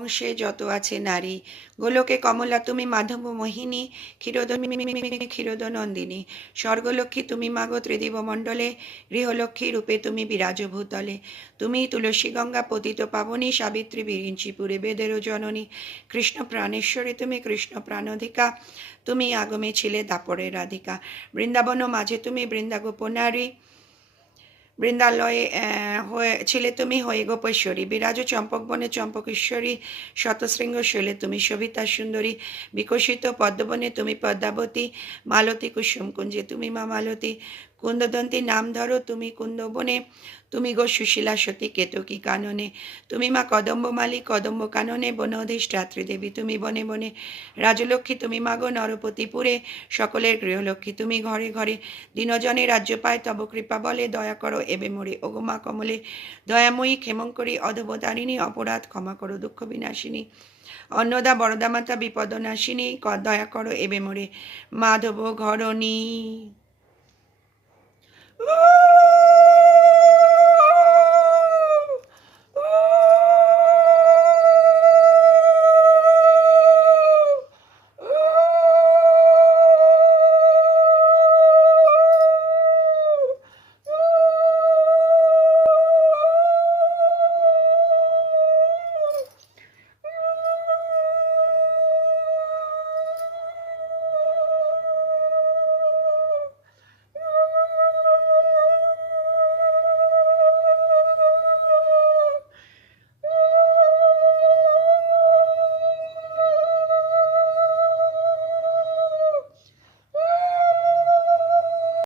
বংশে যত আছে নারী, গোলকে কমলা তুমি মাধব মোহিনী, ক্ষীরোদনন্দিনী। স্বর্গলক্ষ্মী তুমি মাগো ত্রিদিব মণ্ডলে, গৃহলক্ষ্মী রূপে তুমি বিরাজ ভূতলে। তুমি তুলসী গঙ্গা পতিত পাবনী, সাবিত্রী বিরিঞ্চিপুরে বেদেরও জননী। কৃষ্ণ প্রাণেশ্বরী তুমি কৃষ্ণ প্রাণধিকা, তুমি আগমে ছিলে দাপরের রাধিকা। বৃন্দাবন মাঝে তুমি বৃন্দা গোপনারী, বৃন্দালয়ে ছিলে তুমি হয়ে গোপেশ্বরী। বিরাজ চম্পক বনে চম্পকেশ্বরী, শতশৃঙ্গ শৈলে তুমি শোভিতা সুন্দরী। বিকশিত পদ্মবনে তুমি পদ্মাবতী, মালতী কুসুম কুঞ্জে তুমি মা মালতী। কুন্দদন্তী নাম ধরো তুমি কুন্দবনে, তুমি গো সুশীলা সতী কেতকী কাননে। তুমি মা কদম্বমালী কদম্ব কাননে, বন অধিষ্ঠাত্রী দেবী তুমি বনে বনে। রাজলক্ষ্মী তুমি মা গো নরপতিপুরে, সকলের গৃহলক্ষ্মী তুমি ঘরে ঘরে। দীনজনে রাজ্য পায় তব কৃপা বলে, দয়া করো এবে মোরে ওগো মা কমলে। দয়াময়ী ক্ষেমঙ্করী অধবতারিণী, অপরাধ ক্ষমা করো দুঃখ বিনাশিনী। অন্নদা বরদা মাতা বিপদ নাশিনী, দয়া করো এবে মোরে মাধব ঘরণী।